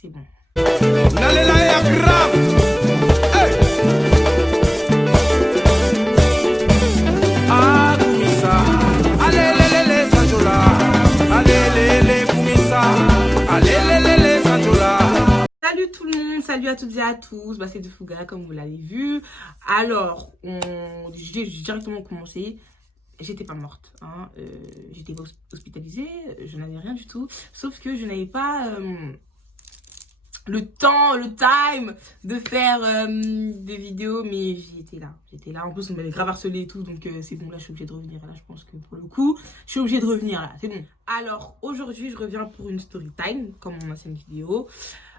c'est bon. Salut tout le monde, salut à toutes et à tous, bah, c'est de Fouga comme vous l'avez vu. Alors, j'ai directement commencé. J'étais pas morte, hein. J'étais hospitalisée, je n'avais rien du tout. Sauf que je n'avais pas le time de faire des vidéos, mais j'étais là. En plus, on m'avait grave harcelé et tout, donc c'est bon, là, je suis obligée de revenir. Là, je pense que pour le coup, je suis obligée de revenir, là, c'est bon. Alors, aujourd'hui, je reviens pour une story time, comme mon ancienne vidéo.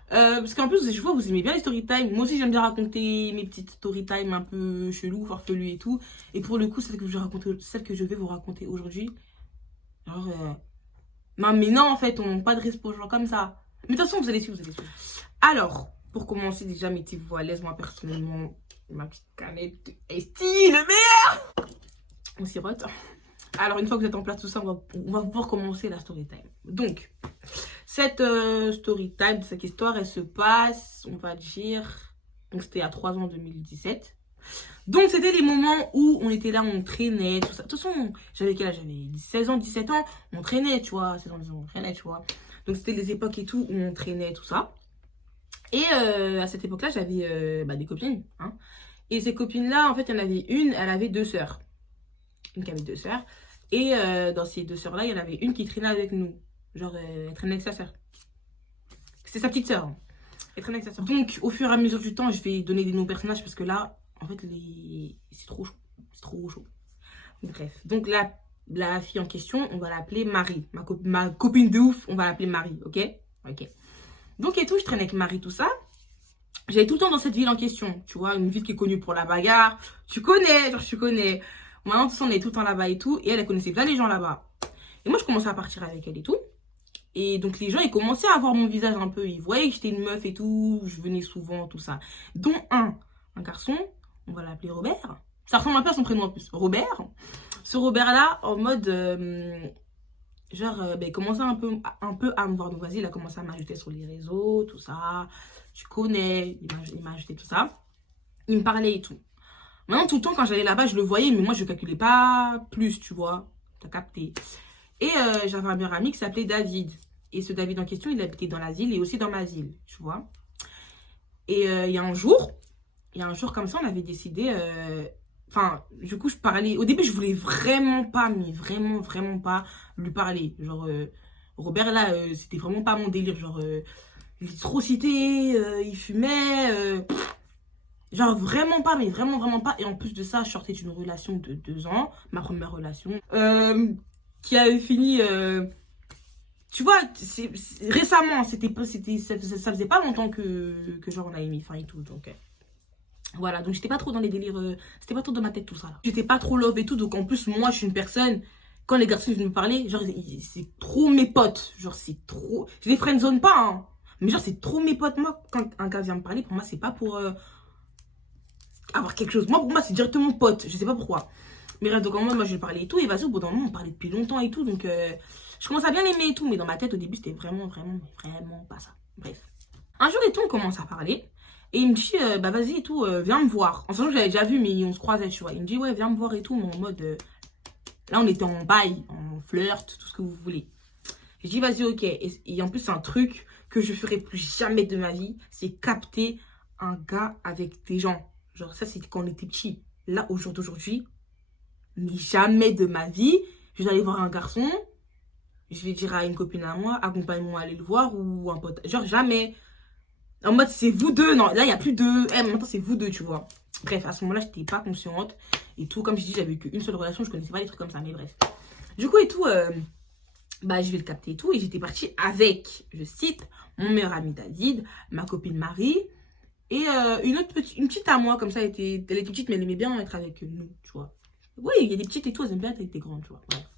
Parce qu'en plus, je vois, vous aimez bien les story time. Moi aussi, j'aime bien raconter mes petites story time un peu chelou, farfelues et tout. Et pour le coup, celle que je vais vous raconter aujourd'hui, genre, non, mais non, en fait, on n'a pas de respect aux gens comme ça. Mais de toute façon, vous allez suivre. Alors, pour commencer, déjà, mettez-vous à l'aise. Moi, personnellement, ma petite canette de Esti, le meilleur. On sirote. Alors, une fois que vous êtes en place, tout ça, on va pouvoir commencer la story time. Donc, cette story time, cette histoire, elle se passe, on va dire, donc c'était à 3 ans, en 2017. Donc, c'était les moments où on était là, on traînait, tout ça. De toute façon, j'avais quel âge? J'avais 16 ans, 17 ans, on traînait, tu vois. 16 ans, 17 ans, on traînait, tu vois. Donc, c'était les époques et tout où on traînait, tout ça. Et à cette époque-là, j'avais des copines, hein. Et ces copines-là, en fait, il y en avait une, elle avait 2 sœurs. Une qui avait 2 sœurs. Et dans ces 2 sœurs-là, il y en avait une qui traînait avec nous. Genre, elle traînait avec sa sœur. C'est sa petite sœur. Elle traînait avec sa sœur. Donc, au fur et à mesure du temps, je vais donner des nouveaux personnages parce que là, en fait, c'est trop chaud. C'est trop chaud. Bref. Donc, la fille en question, on va l'appeler Marie. Ma copine de ouf, on va l'appeler Marie, ok? Ok. Donc, et tout, je traînais avec Marie, tout ça. J'allais tout le temps dans cette ville en question. Tu vois, une ville qui est connue pour la bagarre. Tu connais, genre, tu connais. Maintenant, tout ça, on est tout le temps là-bas et tout. Et elle connaissait plein les gens là-bas. Et moi, je commençais à partir avec elle et tout. Et donc, les gens, ils commençaient à voir mon visage un peu. Ils voyaient que j'étais une meuf et tout. Je venais souvent, tout ça. Dont un garçon, on va l'appeler Robert. Ça ressemble un peu à son prénom en plus. Robert. Ce Robert-là, en mode... il commençait un peu à me voir. Donc, vas-y, il a commencé à m'ajouter sur les réseaux, tout ça. Tu connais. Il m'a ajouté tout ça. Il me parlait et tout. Maintenant, tout le temps, quand j'allais là-bas, je le voyais. Mais moi, je ne calculais pas plus, tu vois. T'as capté. Et j'avais un meilleur ami qui s'appelait David. Et ce David en question, il habitait dans la ville et aussi dans ma ville, tu vois. Et il y a un jour comme ça, on avait décidé... Enfin, du coup, je parlais... Au début, je voulais vraiment pas, mais vraiment pas lui parler. Genre, Robert, là, c'était vraiment pas mon délire. Genre, il était trop cité, il fumait... Genre, vraiment pas, mais vraiment pas. Et en plus de ça, je sortais d'une relation de 2 ans, ma première relation, qui avait fini... tu vois, récemment, ça faisait pas longtemps que genre, on avait mis fin et tout, donc... Voilà, donc j'étais pas trop dans les délires, c'était pas trop dans ma tête tout ça là. J'étais pas trop love et tout, donc en plus moi je suis une personne, quand les garçons viennent me parler, genre c'est trop mes potes, genre c'est trop, je les friendzone pas hein, mais genre c'est trop mes potes. Moi quand un gars vient me parler, pour moi c'est pas pour avoir quelque chose, moi pour moi c'est directement pote, je sais pas pourquoi. Mais bref, donc en mode moi je lui parlais et tout, et vas-y au bout d'un moment on parlait depuis longtemps et tout, donc je commence à bien l'aimer et tout, mais dans ma tête au début c'était vraiment pas ça. Bref, un jour et tout on commence à parler. Et il me dit, bah vas-y et tout, viens me voir. En sachant que je l'avais déjà vu, mais on se croisait, tu vois. Il me dit, ouais, viens me voir et tout, mais en mode... là, on était en bail, en flirt, tout ce que vous voulez. J'ai dit, vas-y, ok. Et en plus, c'est un truc que je ferai plus jamais de ma vie. C'est capter un gars avec des gens. Genre, ça, c'était quand on était petit. Là, au jour d'aujourd'hui, mais jamais de ma vie, je vais aller voir un garçon. Je vais dire à une copine à moi, accompagne-moi à aller le voir, ou un pote. Genre, jamais... En mode, c'est vous deux. Non, là, il n'y a plus de... maintenant, c'est vous deux, tu vois. Bref, à ce moment-là, j'étais pas consciente. Et tout, comme je dis, j'avais qu'une seule relation. Je connaissais pas les trucs comme ça, mais bref. Du coup, et tout, je vais le capter et tout. Et j'étais partie avec, je cite, mon meilleur ami David, ma copine Marie. Et une petite à moi, comme ça, elle était petite, mais elle aimait bien être avec nous, tu vois. Oui, il y a des petites et tout, elles aiment bien être avec des grandes, tu vois. Bref.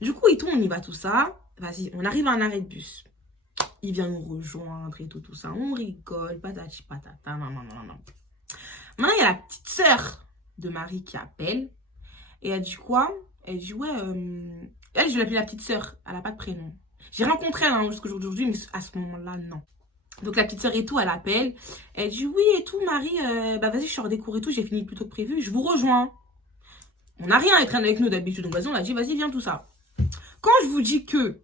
Du coup, et tout, on y va, tout ça. Vas-y, on arrive à un arrêt de bus. Il vient nous rejoindre et tout ça. On rigole, patati patata, non. Maintenant, il y a la petite sœur de Marie qui appelle. Et elle dit quoi? Elle dit, ouais, elle, je vais l'appeler la petite sœur. Elle n'a pas de prénom. J'ai rencontré elle jusqu'au jour d'aujourd'hui, mais à ce moment-là, non. Donc la petite sœur et tout, elle appelle. Elle dit oui et tout, Marie, bah vas-y, je sors des cours et tout, j'ai fini plus tôt que prévu, je vous rejoins. On n'a rien à traîner avec nous d'habitude, donc vas-y, on a dit vas-y, viens tout ça. Quand je vous dis que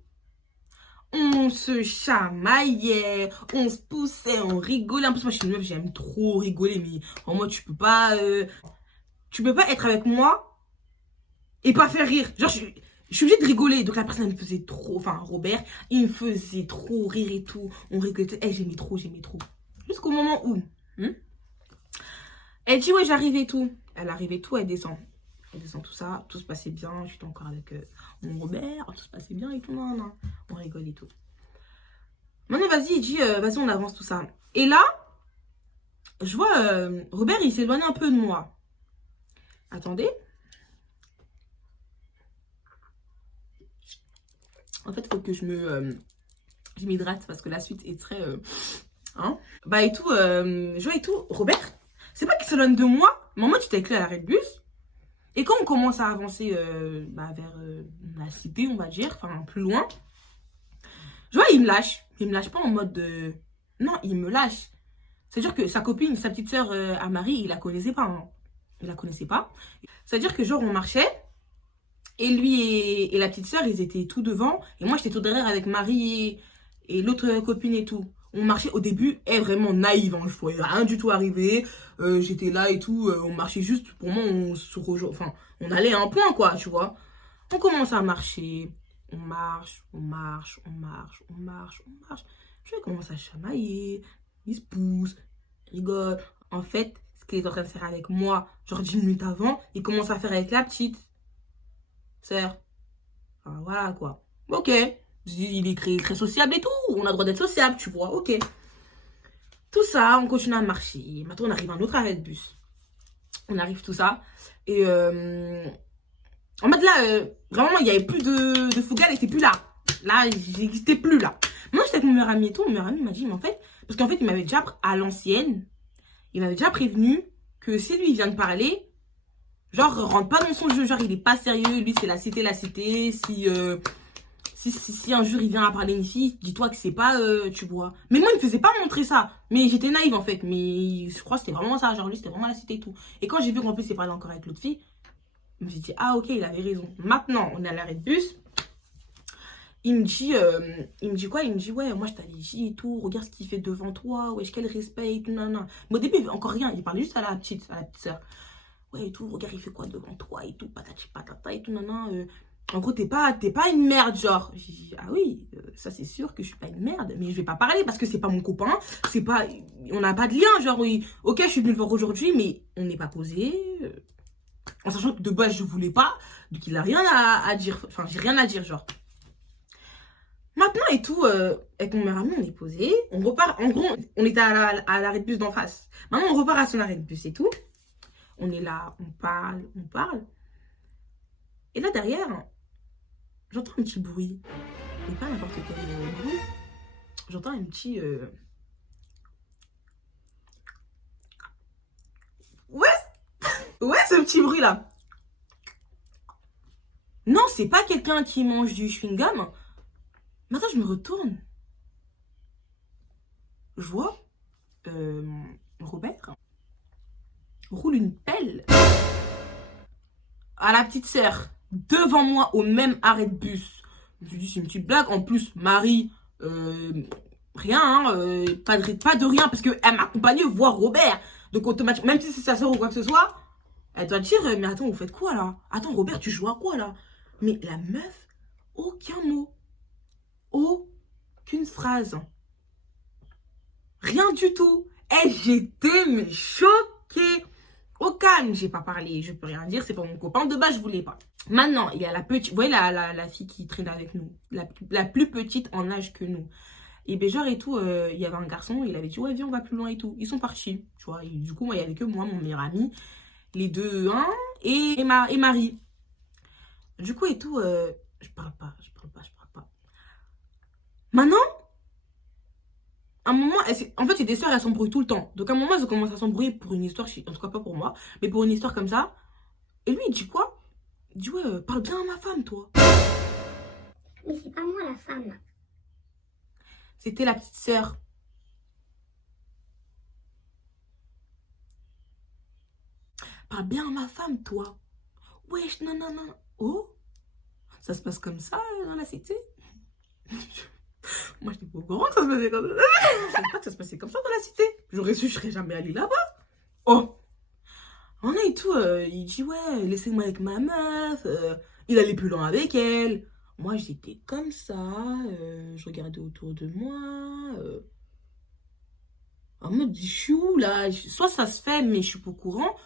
on se chamaillait, on se poussait, on rigolait. En plus, moi, je suis une meuf, j'aime trop rigoler, mais en moi, tu peux pas être avec moi et pas faire rire. Genre, je suis obligée de rigoler. Donc, la personne, elle me faisait trop, enfin, Robert, il me faisait trop rire et tout. On rigolait. Eh, j'aimais trop, j'aimais trop. Jusqu'au moment où, elle dit, ouais, j'arrive et tout. Elle arrive et tout, elle descend. Elle descend tout ça, tout se passait bien. Je suis encore avec mon Robert, tout se passait bien et tout. Non, non, on rigole et tout. Maintenant, vas-y, il dit, vas-y, on avance tout ça. Et là, je vois Robert, il s'éloigne un peu de moi. Attendez. En fait, il faut que je m'hydrate parce que la suite est très... hein. Bah et tout, je vois et tout, Robert, c'est pas qu'il s'éloigne de moi, mais moi, tu t'es clé à l'arrêt de bus. Et quand on commence à avancer vers la cité, on va dire, enfin plus loin, je vois, il me lâche. Il me lâche pas en mode de... Non, il me lâche. C'est-à-dire que sa copine, sa petite sœur à Marie, il la connaissait pas. Hein. Il la connaissait pas. C'est-à-dire que genre, on marchait, et lui et la petite sœur, ils étaient tout devant, et moi, j'étais tout derrière avec Marie et l'autre copine et tout. On marchait au début, elle vraiment naïve, hein, je voyais rien du tout arriver. J'étais là et tout, on marchait juste, pour moi, on se rejoint, enfin, on allait à un point, quoi, tu vois. On commence à marcher, on marche, on marche, on marche, on marche, on marche. Je commence à chamailler, ils se poussent, ils rigolent. En fait, ce qu'il est en train de faire avec moi, genre 10 minutes avant, il commence à faire avec la petite sœur. Enfin, voilà, quoi. Ok. Il est très sociable et tout, on a le droit d'être sociable, tu vois, ok. Tout ça, on continue à marcher. Maintenant, on arrive à un autre arrêt de bus. On arrive tout ça. Et en mode là, vraiment, il n'y avait plus de Fouga, elle n'était plus là. Là, j'existais plus là. Moi, j'étais avec mon meilleur ami et tout. Mon meilleur ami m'a dit, mais en fait, parce qu'en fait, il m'avait déjà, à l'ancienne, il m'avait déjà prévenu que si lui, il vient de parler, genre, rentre pas dans son jeu. Genre, il est pas sérieux. Lui, c'est la cité, la cité. Si un jour il vient à parler ici, dis-toi que c'est pas, tu vois. Mais moi, il me faisait pas montrer ça. Mais j'étais naïve en fait. Mais je crois que c'était vraiment ça. Genre, lui, c'était vraiment la cité et tout. Et quand j'ai vu qu'en plus, il parlait encore avec l'autre fille, je me suis dit, ah ok, il avait raison. Maintenant, on est à l'arrêt de bus. Il me dit quoi? Il me dit, ouais, moi je t'avais dit et tout. Regarde ce qu'il fait devant toi. Wesh, quel respect et tout. Non, non. Mais au début, il avait encore rien. Il parlait juste à la petite sœur. Ouais, et tout. Regarde, il fait quoi devant toi et tout. Patati patata et tout. Non, non. En gros, t'es pas une merde, genre. J'ai dit, ah oui, ça c'est sûr que je suis pas une merde, mais je vais pas parler parce que c'est pas mon copain, c'est pas, on n'a pas de lien, genre, oui, ok, je suis venue le voir aujourd'hui, mais on n'est pas posé, en sachant que de base, je voulais pas, donc il a rien à dire, enfin, j'ai rien à dire, genre. Maintenant et tout, avec mon meilleur ami, on est posé, on repart, en gros, on était à l'arrêt de bus d'en face. Maintenant, on repart à son arrêt de bus et tout. On est là, on parle. Et là, derrière, j'entends un petit bruit. Mais pas n'importe quel bruit. J'entends un petit... Ouais, ouais, ce petit bruit-là. Non, c'est pas quelqu'un qui mange du chewing-gum. Maintenant, je me retourne. Je vois Robert roule une pelle à la petite sœur devant moi au même arrêt de bus. Je me suis dit, c'est une petite blague. En plus, Marie, rien, hein, pas de rien, parce qu'elle m'accompagnait voir Robert. Donc, automatiquement, même si c'est sa soeur ou quoi que ce soit, elle doit dire, mais attends, vous faites quoi là? Attends, Robert, tu joues à quoi là? Mais la meuf, aucun mot. Aucune phrase. Rien du tout. Et j'étais mais choquée. Au calme, j'ai pas parlé, je peux rien dire, c'est pas mon copain. De base, je voulais pas. Maintenant, il y a la petite, vous voyez la fille qui traîne avec nous, la plus petite en âge que nous. Et ben genre et tout, il y avait un garçon, il avait dit ouais viens on va plus loin et tout. Ils sont partis, tu vois. Et du coup moi il y avait que moi, mon meilleur ami, les deux, hein, et Marie. Du coup et tout, je parle pas. Maintenant, à un moment, en fait, c'est des sœurs, elles s'embrouillent tout le temps. Donc, à un moment, elles commencent à s'embrouiller pour une histoire, en tout cas pas pour moi, mais pour une histoire comme ça. Et lui, il dit quoi? Il dit, ouais, parle bien à ma femme, toi. Mais c'est pas moi la femme. C'était la petite sœur Parle bien à ma femme, toi. Wesh, non, non, non. Oh, ça se passe comme ça dans la cité? Moi, je n'étais pas au courant que ça se passait comme ça. Je savais pas que ça se passait comme ça dans la cité. J'aurais su, je serais jamais allée là-bas. Oh, on est et tout. Il dit, ouais, laissez-moi avec ma meuf. Il allait plus loin avec elle. Moi, j'étais comme ça. Je regardais autour de moi. En mode, je suis où là? Soit ça se fait, mais je suis pas au courant.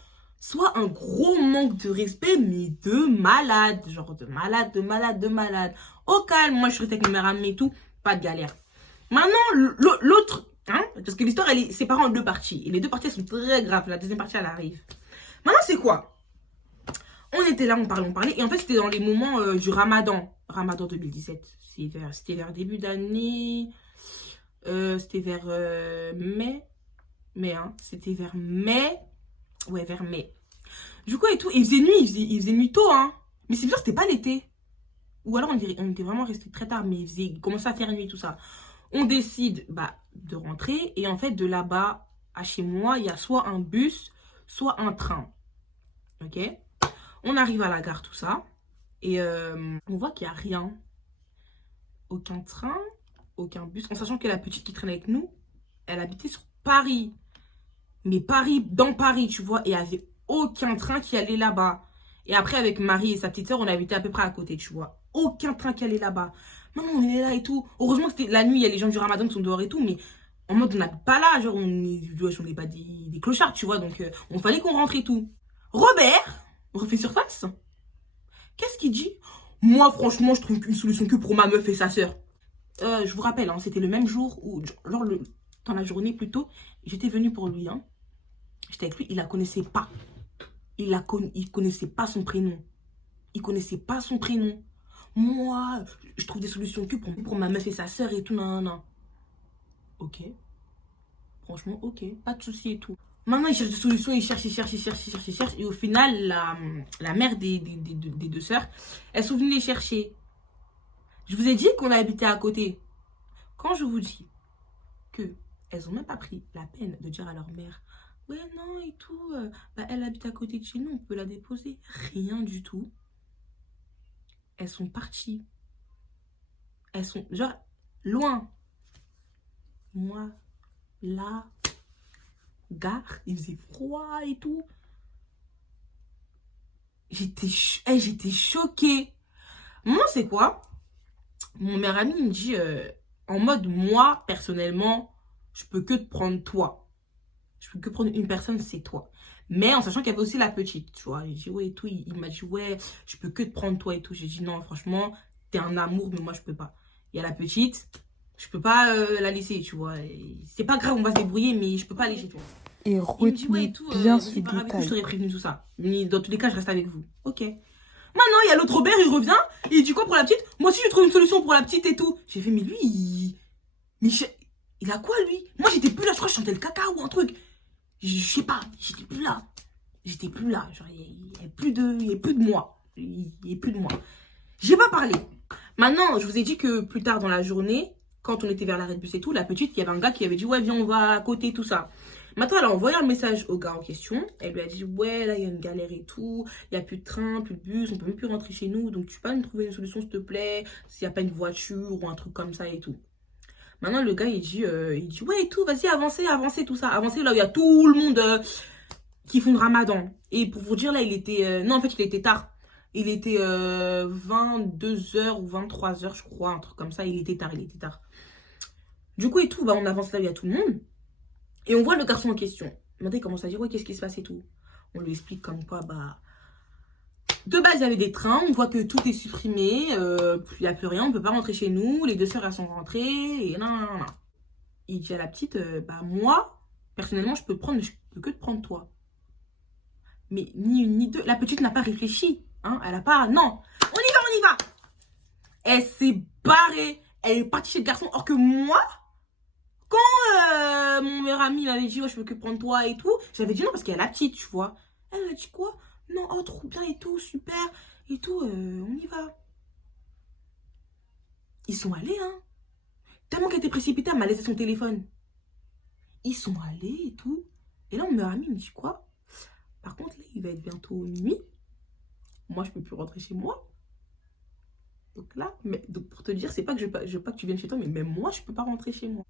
Soit un gros manque de respect, mais de malade. Genre de malade, de malade, de malade. Au calme, moi je suis restée avec mes meilleurs amis et tout. Pas de galère. Maintenant, l'autre, hein, parce que l'histoire, elle est séparée en deux parties. Et les deux parties, elles sont très graves. La deuxième partie, elle arrive. Maintenant, c'est quoi? On était là, on parlait, on parlait. Et en fait, c'était dans les moments du Ramadan. Ramadan 2017. C'était vers début d'année. C'était vers mai. Mai, hein. C'était vers mai. Ouais, vers mai. Du coup, et tout, il faisait nuit, il faisait nuit tôt, hein. Mais c'est bizarre, c'était pas l'été. Ou alors, on était vraiment resté très tard, mais il commençait à faire nuit, tout ça. On décide, bah, de rentrer. Et en fait, de là-bas à chez moi, il y a soit un bus, soit un train. Ok? On arrive à la gare, tout ça. Et on voit qu'il n'y a rien. Aucun train, aucun bus. En sachant que la petite qui traîne avec nous, elle habitait sur Paris. Mais Paris, dans Paris, tu vois. Et il n'y avait aucun train qui allait là-bas. Et après, avec Marie et sa petite soeur, on habitait à peu près à côté, tu vois. Aucun train qui allait là-bas. Maman, on est là et tout. Heureusement que c'était la nuit, il y a les gens du Ramadan qui sont dehors et tout. Mais en mode, on n'habite pas là. Genre, on n'est pas des clochards, tu vois. Donc, on fallait qu'on rentre et tout. Robert refait surface. Qu'est-ce qu'il dit? Moi, franchement, je trouve une solution que pour ma meuf et sa soeur. Je vous rappelle, hein, c'était le même jour où, genre, dans la journée plutôt, j'étais venue pour lui, hein. J'étais avec lui, il la connaissait pas. Il connaissait pas son prénom. Il connaissait pas son prénom. Moi, je trouve des solutions que pour ma meuf et sa soeur et tout, non, non, non. Ok. Franchement, ok. Pas de souci et tout. Maintenant, il cherche des solutions, il cherche, il cherche, il cherche, il cherche, il cherche. Et au final, la mère des deux sœurs, elles sont venues les chercher. Je vous ai dit qu'on habitait à côté. Quand je vous dis que elles ont même pas pris la peine de dire à leur mère, ouais, non, et tout, bah, elle habite à côté de chez nous, on peut la déposer. Rien du tout. Elles sont parties. Elles sont, genre, loin. Moi, là, gare, il faisait froid et tout. J'étais choquée. Moi, c'est quoi? Mon meilleur ami, il me dit, en mode, moi, personnellement, je peux que te prendre toi. Je peux que prendre une personne, c'est toi. Mais en sachant qu'il y avait aussi la petite, tu vois. J'ai dit, ouais, et tout. Il m'a dit, ouais, je peux que te prendre toi et tout. J'ai dit, non, franchement, t'es un amour, mais moi, je peux pas. Il y a la petite, je peux pas la laisser, tu vois. C'est pas grave, on va se débrouiller, mais je peux pas laisser, tu vois. Et retenez bien ce détail. Je t'aurais prévenu tout ça. Mais dans tous les cas, je reste avec vous. Ok. Maintenant, il y a l'autre Robert, il revient. Et il dit quoi pour la petite? Moi aussi, je trouve une solution pour la petite et tout. J'ai fait, mais lui, il a quoi, lui? Moi, j'étais plus là, je crois que je chantais le caca ou un truc. Je sais pas, j'étais plus là. J'étais plus là. Genre, il n'y a plus de moi. Il n'y a plus de moi. J'ai pas parlé. Maintenant, je vous ai dit que plus tard dans la journée, quand on était vers l'arrêt de bus et tout, la petite, il y avait un gars qui avait dit, ouais, viens, on va à côté, tout ça. Maintenant, elle a envoyé un message au gars en question. Elle lui a dit, ouais, là, il y a une galère et tout. Il n'y a plus de train, plus de bus, on peut même plus rentrer chez nous. Donc, tu peux pas nous trouver une solution, s'il te plaît, s'il n'y a pas une voiture ou un truc comme ça et tout. Maintenant, le gars, il dit ouais, et tout, vas-y, avancez, avancez, tout ça. Avancez là où il y a tout le monde qui font le ramadan. Et pour vous dire, là, il était... non, en fait, il était tard. Il était 22h ou 23h, je crois, un truc comme ça. Il était tard, il était tard. Du coup, et tout, bah, on avance là où il y a tout le monde. Et on voit le garçon en question. Maintenant, il commence à dire, ouais, qu'est-ce qui se passe et tout. On lui explique comme quoi, bah... De base, il y avait des trains, on voit que tout est supprimé, il n'y a plus rien, on ne peut pas rentrer chez nous, les deux sœurs, elles sont rentrées, et non, non, non, non. Il dit à la petite, bah moi, personnellement, je peux que te prendre toi. Mais ni une ni deux, la petite n'a pas réfléchi, hein, elle a pas, non, on y va. Elle s'est barrée, elle est partie chez le garçon, or que moi, quand mon meilleur ami m'avait dit, ouais, je peux que prendre toi et tout, j'avais dit non parce qu'elle est la petite, tu vois. Elle a dit quoi? Non, oh, trop bien et tout, super, et tout, on y va. Ils sont allés, hein. Tellement qu'elle était précipitée, elle m'a laissé son téléphone. Ils sont allés et tout. Et là, mon meilleur ami me dit quoi? Par contre, là, il va être bientôt minuit. Moi, je peux plus rentrer chez moi. Donc là, donc pour te dire, c'est pas que je veux pas que tu viennes chez toi, mais même moi, je peux pas rentrer chez moi.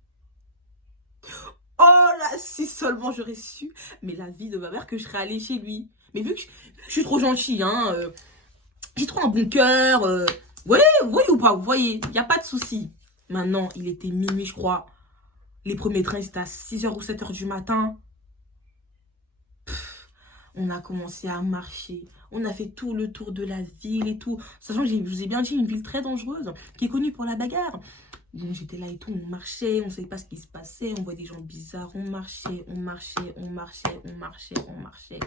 Oh là, si seulement j'aurais su, mais la vie de ma mère, que je serais allée chez lui. Mais vu que je suis trop gentille, hein, j'ai trop un bon cœur. Ouais, vous voyez ou pas, vous voyez, il n'y a pas de souci. Maintenant, il était minuit, je crois. Les premiers trains, c'était à 6h ou 7h du matin. On a commencé à marcher. On a fait tout le tour de la ville et tout. Sachant que je vous ai bien dit, une ville très dangereuse, qui est connue pour la bagarre. Donc j'étais là et tout, on marchait, on ne savait pas ce qui se passait, on voyait des gens bizarres, on marchait, on marchait, on marchait, on marchait, on marchait.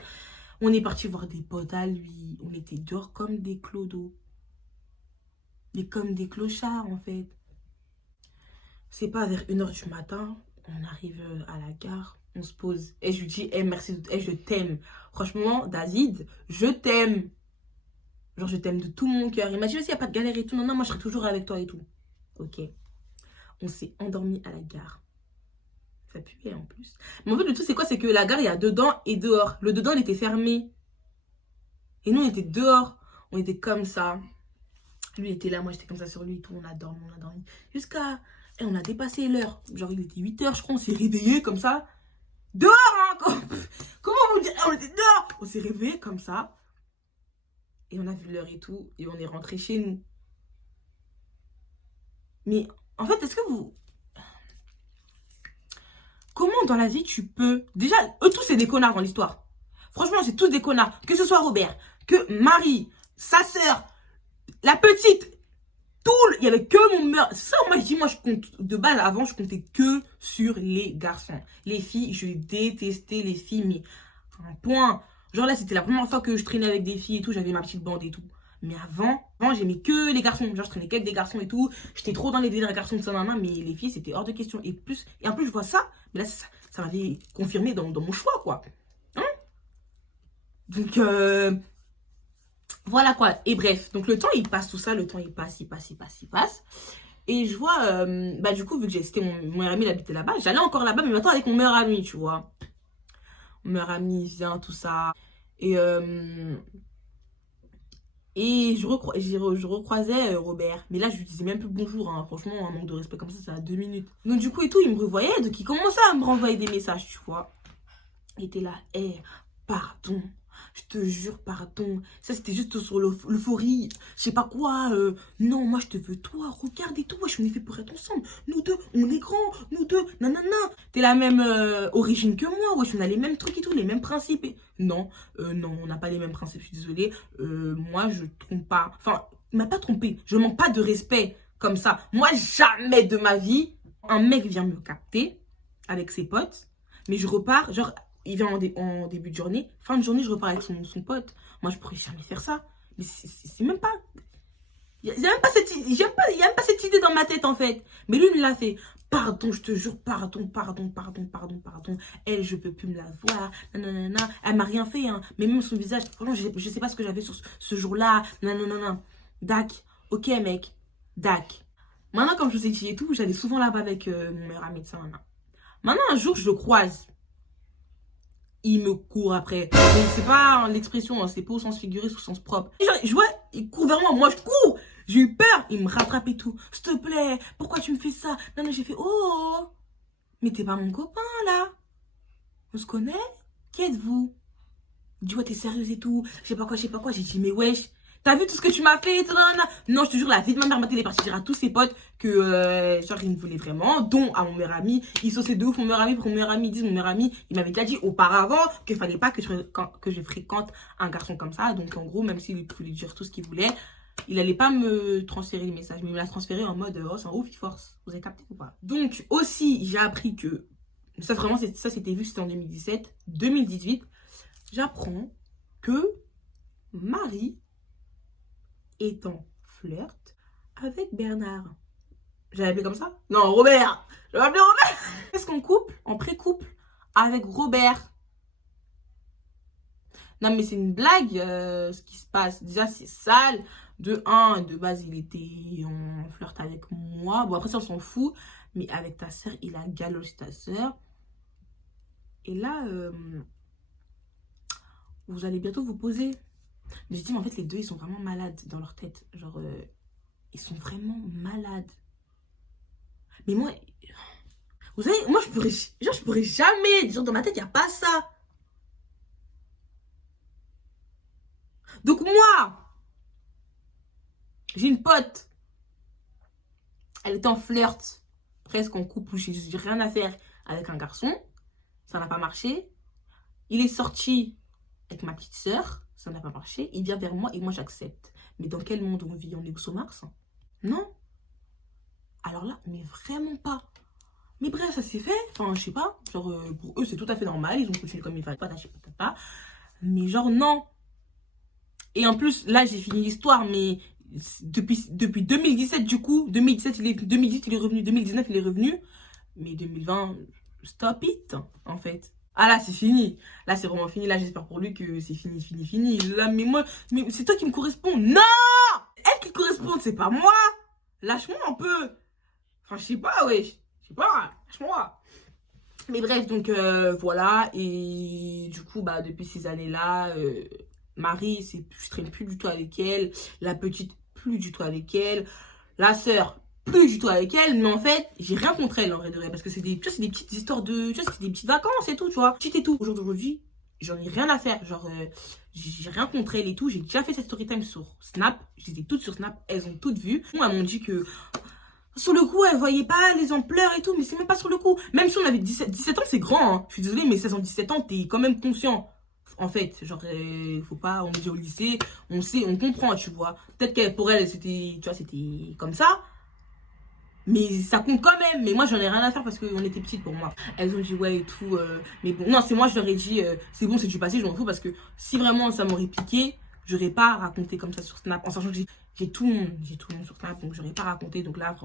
On est parti voir des potes à lui, on était dehors comme des clodos. Mais comme des clochards en fait. C'est pas vers 1h du matin, on arrive à la gare, on se pose. Et je lui dis, hey, merci, hey, je t'aime. Franchement, David, je t'aime. Genre, je t'aime de tout mon cœur. Il m'a dit, aussi, il n'y a pas de galère et tout. Non, non, moi, je serai toujours avec toi et tout. Ok. On s'est endormi à la gare. Ça puait en plus. Mais en fait, le truc, c'est quoi? C'est que la gare, il y a dedans et dehors. Le dedans, il était fermé. Et nous, on était dehors. On était comme ça. Lui, il était là, moi, j'étais comme ça sur lui et tout. On a dormi, on a dormi. Jusqu'à... Et on a dépassé l'heure. Genre, il était 8h, je crois. On s'est réveillé comme ça. Dehors, hein. Comment vous dire? On était dehors. On s'est réveillé comme ça. Et on a vu l'heure et tout. Et on est rentré chez nous. Mais, en fait, est-ce que vous... Comment dans la vie tu peux... Déjà, eux tous, c'est des connards dans l'histoire. Franchement, c'est tous des connards. Que ce soit Robert, que Marie, sa sœur, la petite... Il y avait que mon meilleur. Ça, moi, je dis, moi, je compte. De base, avant, je comptais que sur les garçons. Les filles, je détestais les filles, mais un point. Genre là, c'était la première fois que je traînais avec des filles et tout. J'avais ma petite bande et tout. Mais avant j'aimais que les garçons. Genre, je traînais qu'avec des garçons et tout. J'étais trop dans les délires garçons de ça, maman. Mais les filles, c'était hors de question. Et en plus, je vois ça. Mais là, ça m'avait confirmé dans mon choix, quoi. Hein? Donc, voilà quoi. Et bref, donc le temps il passe, tout ça, le temps il passe, il passe, il passe, il passe. Et je vois, bah du coup, vu que c'était mon meilleur ami, il habitait là-bas, j'allais encore là-bas, mais maintenant avec mon meilleur ami, tu vois. Mon meilleur ami, il vient, tout ça. Et je recroisais Robert. Mais là, je lui disais même plus bonjour, hein. Franchement, un manque de respect comme ça a 2 minutes. Donc du coup et tout, il me revoyait, donc il commençait à me renvoyer des messages, tu vois. Il était là, hé, pardon. Je te jure, pardon. Ça, c'était juste sur l'euphorie. Je sais pas quoi. Non, moi, je te veux, toi. Regarde et tout. Wesh, on est fait pour être ensemble. Nous deux, on est grands. Nous deux, nanana. T'es la même origine que moi. Wesh, on a les mêmes trucs et tout, les mêmes principes. Non, non, on n'a pas les mêmes principes. Je suis désolée. Moi, je trompe pas. Enfin, il m'a pas trompé. Je manque pas de respect comme ça. Moi, jamais de ma vie, un mec vient me capter avec ses potes. Mais je repars, genre... Il vient en début de journée. Fin de journée, je repars avec son pote. Moi, je pourrais jamais faire ça. Mais c'est même pas... Il n'y a même pas cette idée dans ma tête, en fait. Mais lui, il me l'a fait. Pardon, je te jure, pardon, pardon, pardon, pardon, pardon. Elle, je peux plus me la voir. Nanana. Elle m'a rien fait, hein. Mais même son visage, franchement, je sais pas ce que j'avais sur ce jour-là. Nanana. Dac. Ok, mec. Dac. Maintenant, comme je vous ai dit et tout, j'allais souvent là-bas avec mon meilleur ami de ça, maintenant, un jour, je le croise. Il me court après. C'est pas l'expression, hein, c'est pas au sens figuré, au sens propre. Je vois, il court vers moi, moi je cours. J'ai eu peur, il me rattrape et tout. S'il te plaît, pourquoi tu me fais ça? Non, non, j'ai fait, oh, mais t'es pas mon copain là. On se connaît? Qui êtes-vous? Il dit, ouais, t'es sérieuse et tout. Je sais pas quoi, je sais pas quoi. J'ai dit, mais wesh, t'as vu tout ce que tu m'as fait? Non, je te jure, la vie de ma mère, il est parti dire à tous ses potes que, genre, il me voulait vraiment, dont à mon meilleur ami. Ils sont ces de ouf, mon meilleur ami, pour mon meilleur ami, ils disent, mon meilleur ami, il m'avait déjà dit auparavant qu'il fallait pas que je fréquente un garçon comme ça. Donc, en gros, même s'il pouvait dire tout ce qu'il voulait, il allait pas me transférer les messages, mais il me l'a transféré en mode, oh, c'est un ouf, il force. Vous avez capté ou pas? Donc, aussi, j'ai appris que, ça vraiment, ça c'était vu, c'était en 2017, 2018, j'apprends que Marie est en flirt avec Bernard. J'avais appelé comme ça? Non, Robert. Je vais appeler Robert. Qu'est-ce qu'on couple? En pré-couple avec Robert. Non, mais c'est une blague, ce qui se passe. Déjà, c'est sale. De base, il était en flirt avec moi. Bon, après ça, on s'en fout. Mais avec ta soeur, il a galoché ta soeur. Et là, vous allez bientôt vous poser. Mais je dis, mais en fait, les deux, ils sont vraiment malades dans leur tête. Genre, ils sont vraiment malades. Mais moi, vous savez, moi, je pourrais jamais, genre, dans ma tête, il n'y a pas ça. Donc, moi, j'ai une pote. Elle est en flirt, presque en couple, où j'ai rien à faire avec un garçon. Ça n'a pas marché. Il est sorti avec ma petite sœur. Ça n'a pas marché. Il vient vers moi et moi, j'accepte. Mais dans quel monde on vit? On est au Mars? Non. Alors là, mais vraiment pas. Mais bref, ça s'est fait. Enfin, je sais pas. Genre, pour eux, c'est tout à fait normal. Ils ont continué comme il fallait. Pas. Mais genre, non. Et en plus, là, j'ai fini l'histoire, mais depuis 2017, du coup, 2017, 2018, il est revenu, 2019, il est revenu. Mais 2020, stop it, en fait. Ah là, c'est fini. Là, c'est vraiment fini. Là, j'espère pour lui que c'est fini. Là, mais moi, mais c'est toi qui me correspond. Non! Elle qui correspond, c'est pas moi. Lâche-moi un peu. Enfin, je sais pas, ouais. Je sais pas, lâche-moi. Mais bref, donc voilà. Et du coup, bah, depuis ces années-là, Marie, je traîne plus du tout avec elle. La petite, plus du tout avec elle. La sœur, plus du tout avec elle. Mais en fait, j'ai rien contre elle en vrai de vrai. Parce que c'est des petites histoires de. Tu vois, c'est des petites vacances et tout, tu vois. Petite et tout. Aujourd'hui, j'en ai rien à faire. Genre, j'ai rien contre elle et tout. J'ai déjà fait cette story time sur Snap. Je les ai toutes sur Snap. Elles ont toutes vu. Elles m'ont dit que. Sur le coup, elle voyait pas les ampleurs et tout, mais c'est même pas sur le coup. Même si on avait 17 ans, c'est grand, hein. Je suis désolée, mais 16 ans, 17 ans, t'es quand même conscient. En fait, genre, faut pas, on est déjà au lycée, on sait, on comprend, tu vois. Peut-être qu'elle, pour elle, c'était, tu vois, c'était comme ça. Mais ça compte quand même. Mais moi, j'en ai rien à faire parce qu'on était petites pour moi. Elles ont dit ouais et tout. Mais bon, non, c'est moi, je leur ai dit, c'est bon, c'est du passé, je m'en fous. Parce que si vraiment ça m'aurait piqué, j'aurais pas raconté comme ça sur Snap. En sachant que j'ai tout le monde sur Snap. Donc, j'aurais pas raconté. Donc là,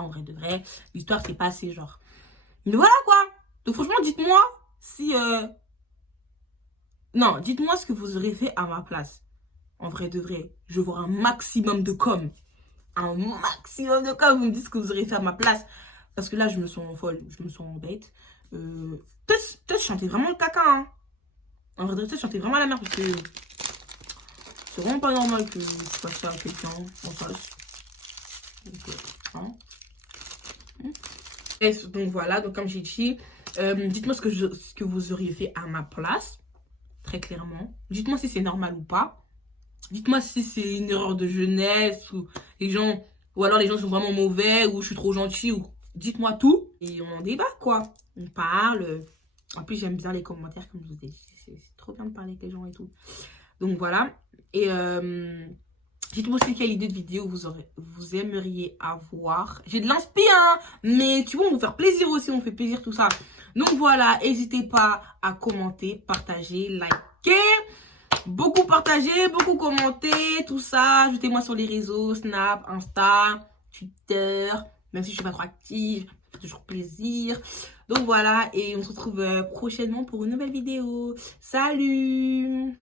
en vrai de vrai, l'histoire s'est passée, genre. Mais voilà quoi. Donc, franchement, dites-moi si. Non, dites-moi ce que vous aurez fait à ma place. En vrai de vrai, je veux voir un maximum de com'. Un maximum de com'. Vous me dites ce que vous aurez fait à ma place. Parce que là, je me sens folle. Je me sens bête. Peut-être je chantais vraiment le caca. Hein. En vrai de vrai, je chantais vraiment la merde. Parce que c'est vraiment pas normal que je fasse ça à quelqu'un en face. Donc, hein. Bref, donc voilà. Donc, comme j'ai dit, dites-moi ce que vous auriez fait à ma place. Très clairement. Dites-moi si c'est normal ou pas. Dites-moi si c'est une erreur de jeunesse ou alors les gens sont vraiment mauvais ou je suis trop gentille ou dites-moi tout et on en débat quoi. On parle. En plus j'aime bien les commentaires comme je vous ai dit. C'est trop bien de parler avec les gens et tout. Donc voilà. Et dites-moi aussi quelle idée de vidéo vous aimeriez avoir. J'ai de l'inspi hein, mais tu vois on va faire plaisir aussi, on fait plaisir tout ça. Donc voilà, n'hésitez pas à commenter, partager, liker. Beaucoup partager, beaucoup commenter, tout ça. Ajoutez-moi sur les réseaux, Snap, Insta, Twitter. Même si je suis pas trop active, ça fait toujours plaisir. Donc voilà, et on se retrouve prochainement pour une nouvelle vidéo. Salut!